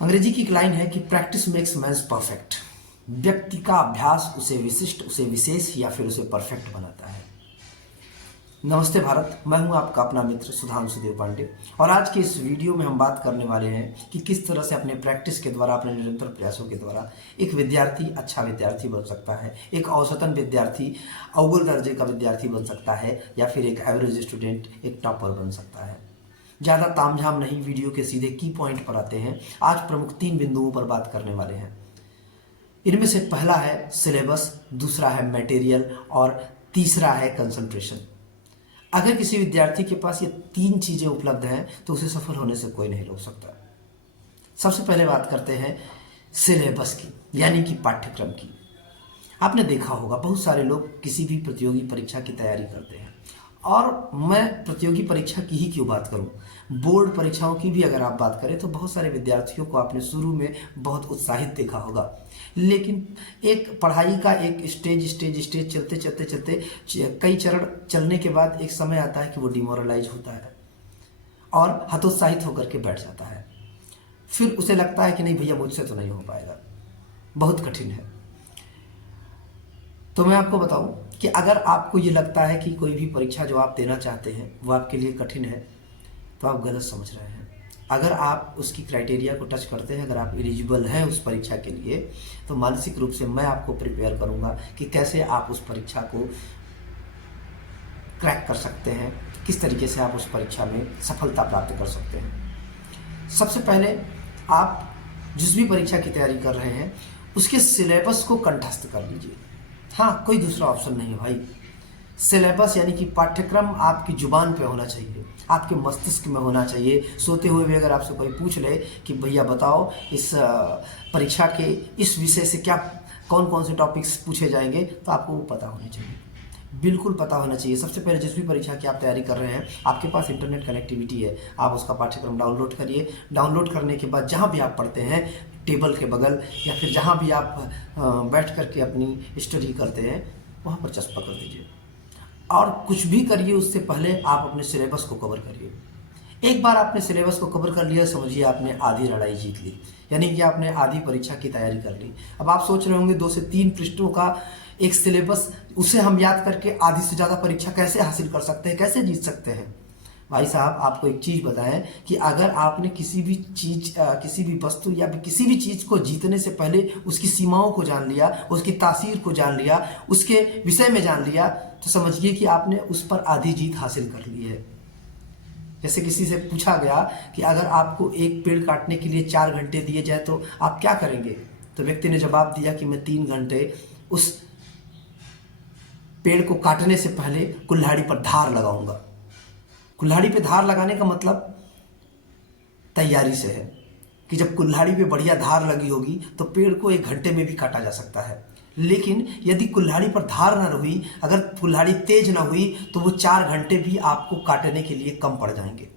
अंग्रेजी की एक लाइन है कि प्रैक्टिस मेक्स मैन परफेक्ट। व्यक्ति का अभ्यास उसे विशिष्ट, उसे विशेष या फिर उसे परफेक्ट बनाता है। नमस्ते भारत, मैं हूं आपका अपना मित्र सुधांशु देव पांडे और आज के इस वीडियो में हम बात करने वाले हैं कि किस तरह से अपने प्रैक्टिस के द्वारा, अपने निरंतर प्रयासों के द्वारा एक विद्यार्थी अच्छा विद्यार्थी बन सकता है, एक औसतन विद्यार्थी अव्वल दर्जे का विद्यार्थी बन सकता है या फिर एक एवरेज स्टूडेंट, एक टॉपर बन सकता है। ज़्यादा तामझाम नहीं, वीडियो के सीधे की पॉइंट पर आते हैं। आज प्रमुख 3 बिंदुओं पर बात करने वाले हैं। इनमें से पहला है सिलेबस, दूसरा है मटेरियल और तीसरा है कंसंट्रेशन। अगर किसी विद्यार्थी के पास ये 3 चीज़ें उपलब्ध हैं तो उसे सफल होने से कोई नहीं रोक सकता। सबसे पहले बात करते हैं सिलेबस की, यानी कि पाठ्यक्रम की। आपने देखा होगा बहुत सारे लोग किसी भी प्रतियोगी परीक्षा की तैयारी करते हैं, और मैं प्रतियोगी परीक्षा की ही क्यों बात करूं, बोर्ड परीक्षाओं की भी अगर आप बात करें तो बहुत सारे विद्यार्थियों को आपने शुरू में बहुत उत्साहित देखा होगा, लेकिन एक पढ़ाई का एक स्टेज चलते कई चरण चलने के बाद एक समय आता है कि वो डिमोरलाइज होता है और हतोत्साहित होकर के बैठ जाता है। फिर उसे लगता है कि नहीं भैया, मुझसे तो नहीं हो पाएगा, बहुत कठिन है। तो मैं आपको बताऊं कि अगर आपको ये लगता है कि कोई भी परीक्षा जो आप देना चाहते हैं वो आपके लिए कठिन है, तो आप गलत समझ रहे हैं। अगर आप उसकी क्राइटेरिया को टच करते हैं, अगर आप एलिजिबल हैं उस परीक्षा के लिए, तो मानसिक रूप से मैं आपको प्रिपेयर करूंगा कि कैसे आप उस परीक्षा को क्रैक कर सकते हैं, किस तरीके से आप उस परीक्षा में सफलता प्राप्त कर सकते हैं। सबसे पहले आप जिस भी परीक्षा की तैयारी कर रहे हैं उसके सिलेबस को कंठस्थ कर लीजिए। हाँ, कोई दूसरा ऑप्शन नहीं है भाई। सिलेबस यानी कि पाठ्यक्रम आपकी जुबान पे होना चाहिए, आपके मस्तिष्क में होना चाहिए। सोते हुए भी अगर आपसे कोई पूछ ले कि भैया बताओ इस परीक्षा के इस विषय से क्या कौन कौन से टॉपिक्स पूछे जाएंगे, तो आपको वो पता होने चाहिए, बिल्कुल पता होना चाहिए। सबसे पहले जिस भी परीक्षा की आप तैयारी कर रहे हैं, आपके पास इंटरनेट कनेक्टिविटी है, आप उसका पाठ्यक्रम डाउनलोड करिए। डाउनलोड करने के बाद जहाँ भी आप पढ़ते हैं, टेबल के बगल या फिर जहाँ भी आप बैठ करके अपनी स्टडी करते हैं, वहाँ पर चस्पा कर दीजिए और कुछ भी करिए उससे पहले आप अपने सिलेबस को कवर करिए। एक बार आपने सिलेबस को कवर कर लिया, समझिए आपने आधी लड़ाई जीत ली, यानी कि आपने आधी परीक्षा की तैयारी कर ली। अब आप सोच रहे होंगे 2 से 3 पृष्ठों का एक सिलेबस, उसे हम याद करके आधी से ज़्यादा परीक्षा कैसे हासिल कर सकते हैं, कैसे जीत सकते हैं। भाई साहब, आपको एक चीज़ बताएं कि अगर आपने किसी भी चीज़, किसी भी वस्तु या किसी भी चीज़ को जीतने से पहले उसकी सीमाओं को जान लिया, उसकी तासीर को जान लिया, उसके विषय में जान लिया, तो समझिए कि आपने उस पर आधी जीत हासिल कर ली है। जैसे किसी से पूछा गया कि अगर आपको एक पेड़ काटने के लिए 4 घंटे दिए जाए तो आप क्या करेंगे, तो व्यक्ति ने जवाब दिया कि मैं 3 घंटे उस पेड़ को काटने से पहले कुल्हाड़ी पर धार लगाऊंगा। कुल्हाड़ी पे धार लगाने का मतलब तैयारी से है कि जब कुल्हाड़ी पे बढ़िया धार लगी होगी तो पेड़ को 1 घंटे में भी काटा जा सकता है। लेकिन यदि कुल्हाड़ी पर धार ना रही, अगर कुल्हाड़ी तेज ना हुई, तो वो 4 घंटे भी आपको काटने के लिए कम पड़ जाएंगे।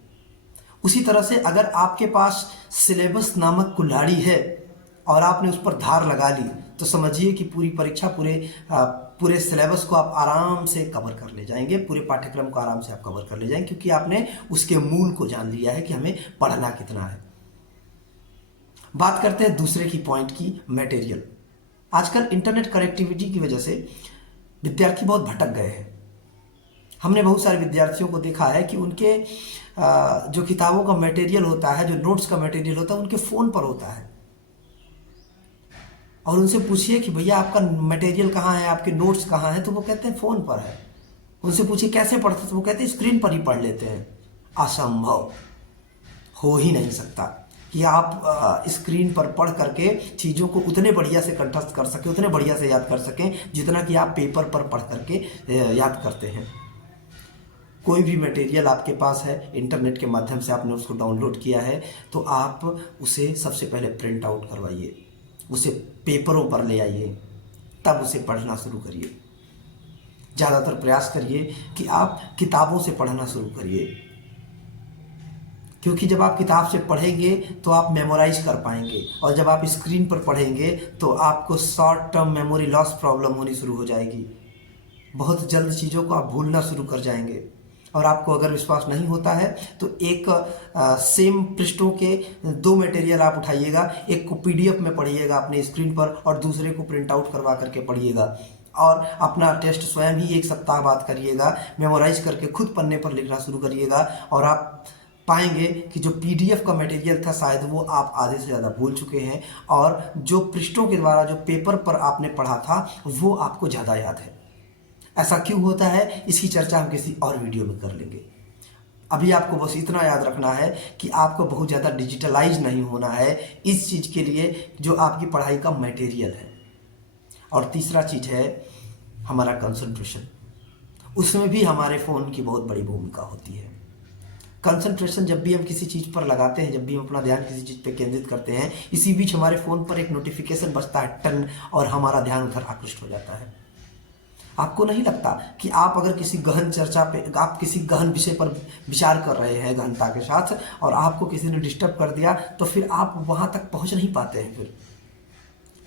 उसी तरह से अगर आपके पास सिलेबस नामक कुल्हाड़ी है और आपने उस पर धार लगा ली, तो समझिए कि पूरी परीक्षा, पूरे सिलेबस को आप आराम से कवर कर ले जाएंगे, पूरे पाठ्यक्रम को आराम से आप कवर कर ले जाएंगे, क्योंकि आपने उसके मूल को जान लिया है कि हमें पढ़ना कितना है। बात करते हैं दूसरे की पॉइंट की, मटेरियल। आजकल इंटरनेट कनेक्टिविटी की वजह से विद्यार्थी बहुत भटक गए हैं। हमने बहुत सारे विद्यार्थियों को देखा है कि उनके जो किताबों का मटेरियल होता है, जो नोट्स का मटेरियल होता है, उनके फ़ोन पर होता है। और उनसे पूछिए कि भैया आपका मटेरियल कहाँ है, आपके नोट्स कहाँ हैं, तो वो कहते हैं फ़ोन पर है। उनसे पूछिए कैसे पढ़ते, तो वो कहते हैं स्क्रीन पर ही पढ़ लेते हैं। असंभव, हो ही नहीं सकता कि आप स्क्रीन पर पढ़ करके चीज़ों को उतने बढ़िया से कंठस्थ कर सकें, उतने बढ़िया से याद कर सकें जितना कि आप पेपर पर पढ़ करके याद करते हैं। कोई भी मटेरियल आपके पास है, इंटरनेट के माध्यम से आपने उसको डाउनलोड किया है, तो आप उसे सबसे पहले प्रिंट आउट करवाइए, उसे पेपरों पर ले आइए, तब उसे पढ़ना शुरू करिए। ज़्यादातर प्रयास करिए कि आप किताबों से पढ़ना शुरू करिए, क्योंकि जब आप किताब से पढ़ेंगे तो आप मेमोराइज कर पाएंगे, और जब आप स्क्रीन पर पढ़ेंगे तो आपको short term memory loss problem होनी शुरू हो जाएगी। बहुत जल्द चीज़ों को आप भूलना शुरू कर जाएंगे। और आपको अगर विश्वास नहीं होता है तो एक सेम पृष्ठों के 2 मटेरियल आप उठाइएगा, एक को PDF में पढ़िएगा अपने स्क्रीन पर और दूसरे को प्रिंट आउट करवा करके पढ़िएगा और अपना टेस्ट स्वयं ही 1 सप्ताह बाद करिएगा। मेमोराइज करके खुद पन्ने पर लिखना शुरू करिएगा और आप पाएंगे कि जो PDF का मटेरियल था शायद वो आप आधे से ज़्यादा भूल चुके हैं और जो पृष्ठों के द्वारा जो पेपर पर आपने पढ़ा था वो आपको ज़्यादा याद है। ऐसा क्यों होता है, इसकी चर्चा हम किसी और वीडियो में कर लेंगे। अभी आपको बस इतना याद रखना है कि आपको बहुत ज़्यादा डिजिटलाइज नहीं होना है इस चीज़ के लिए जो आपकी पढ़ाई का मटेरियल है। और तीसरा चीज़ है हमारा कंसंट्रेशन। उसमें भी हमारे फ़ोन की बहुत बड़ी भूमिका होती है। कंसंट्रेशन जब भी हम किसी चीज़ पर लगाते हैं, जब भी हम अपना ध्यान किसी चीज़ पर केंद्रित करते हैं, इसी बीच हमारे फ़ोन पर एक नोटिफिकेशन बजता है टन और हमारा ध्यान उधर आकृष्ट हो जाता है। आपको नहीं लगता कि आप अगर किसी गहन चर्चा पे, आप किसी गहन विषय पर विचार कर रहे हैं गहनता के साथ और आपको किसी ने डिस्टर्ब कर दिया तो फिर आप वहाँ तक पहुँच नहीं पाते हैं। फिर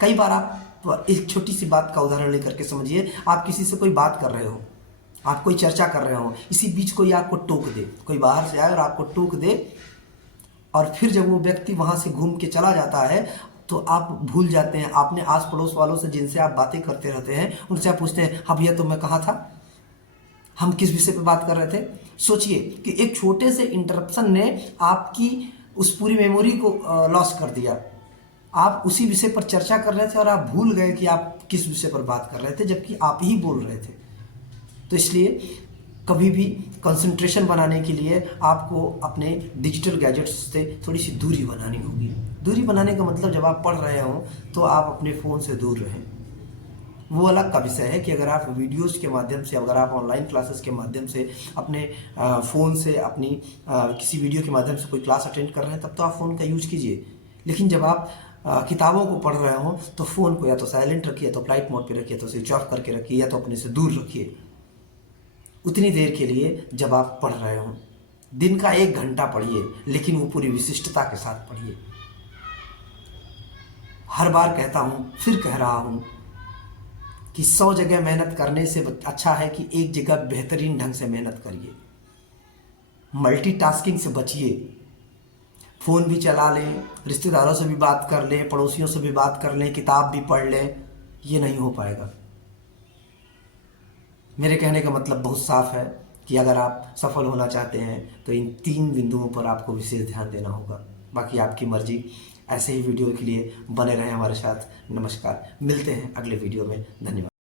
कई बार आप एक छोटी सी बात का उदाहरण लेकर के समझिए, आप किसी से कोई बात कर रहे हो, आप कोई चर्चा कर रहे हो, इसी बीच कोई आपको टोक दे, कोई बाहर से आए और आपको टोक दे और फिर जब वो व्यक्ति वहाँ से घूम के चला जाता है तो आप भूल जाते हैं। आपने आस पड़ोस वालों से जिनसे आप बातें करते रहते हैं उनसे आप पूछते हैं, हाँ भैया तो मैं कहाँ था, हम किस विषय पे बात कर रहे थे। सोचिए कि एक छोटे से इंटरप्शन ने आपकी उस पूरी मेमोरी को लॉस कर दिया। आप उसी विषय पर चर्चा कर रहे थे और आप भूल गए कि आप किस विषय पर बात कर रहे थे, जबकि आप ही बोल रहे थे। तो इसलिए कभी भी कंसंट्रेशन बनाने के लिए आपको अपने डिजिटल गैजेट्स से थोड़ी सी दूरी बनानी होगी। दूरी बनाने का मतलब जब आप पढ़ रहे हों तो आप अपने फ़ोन से दूर रहें। वो अलग का विषय है कि अगर आप वीडियोज़ के माध्यम से, अगर आप ऑनलाइन क्लासेस के माध्यम से अपने फ़ोन से अपनी किसी वीडियो के माध्यम से कोई क्लास अटेंड कर रहे हैं तब तो आप फ़ोन का यूज कीजिए। लेकिन जब आप किताबों को पढ़ रहे हों तो फ़ोन को या तो साइलेंट रखिए, या तो फ्लाइट मोड पे रखिए, तो स्विच ऑफ करके रखिए, या तो अपने से दूर रखिए उतनी देर के लिए जब आप पढ़ रहे हों। दिन का 1 घंटा पढ़िए, लेकिन वो पूरी विशिष्टता के साथ पढ़िए। हर बार कहता हूँ, फिर कह रहा हूँ कि 100 जगह मेहनत करने से अच्छा है कि एक जगह बेहतरीन ढंग से मेहनत करिए। मल्टीटास्किंग से बचिए। फ़ोन भी चला लें, रिश्तेदारों से भी बात कर लें, पड़ोसियों से भी बात कर लें, किताब भी पढ़ लें, ये नहीं हो पाएगा। मेरे कहने का मतलब बहुत साफ है कि अगर आप सफल होना चाहते हैं तो इन 3 बिंदुओं पर आपको विशेष ध्यान देना होगा। बाकी आपकी मर्जी। ऐसे ही वीडियो के लिए बने रहें हमारे साथ। नमस्कार, मिलते हैं अगले वीडियो में। धन्यवाद।